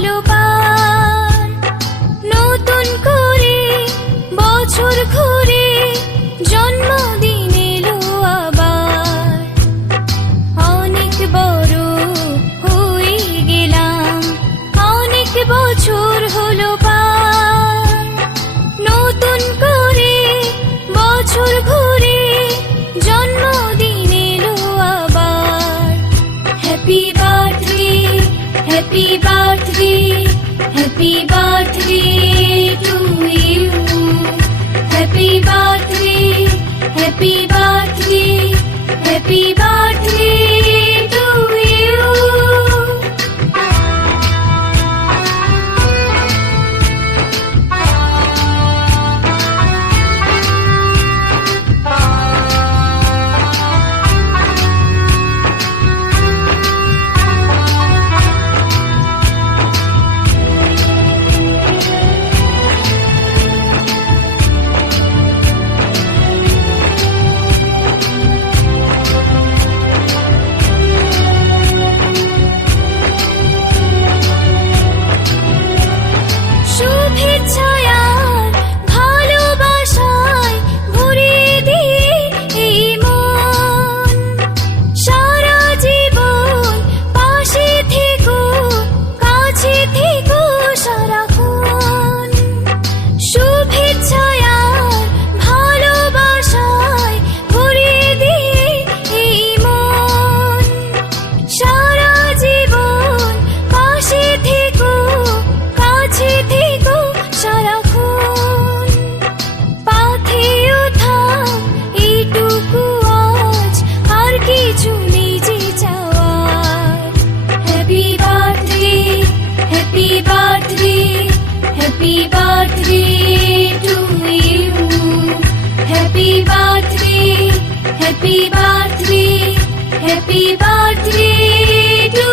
হলো পার, নতুন করে বছর ঘুরে জন্মদিন এলো আবার। অনেক বড় হয়ে গেলাম, অনেক বছর হলো পার, নতুন করে বছর ঘুরে জন্মদিন এলো আবার। Happy birthday, happy birthday, happy birthday to you. Happy birthday, happy birthday, happy birthday to you. শুভেচ্ছায় আর ভালোবাসায় ভরিয়ে দিয়ে এই মন, সারা জীবন পাশে থেকো, কাছে থেকো সারাক্ষণ। শুভেচ্ছায় আর ভালোবাসায় ভরিয়ে দিয়ে এই মন, সারা জীবন পাশে থেকো, কাছে থেকো সারাক্ষণ। পাথেও থাক এইটুকু আজ, আর কিছু নিজে চাওয়ার। Happy birthday, happy birthday, happy birthday to you. Happy birthday, happy birthday, happy birthday two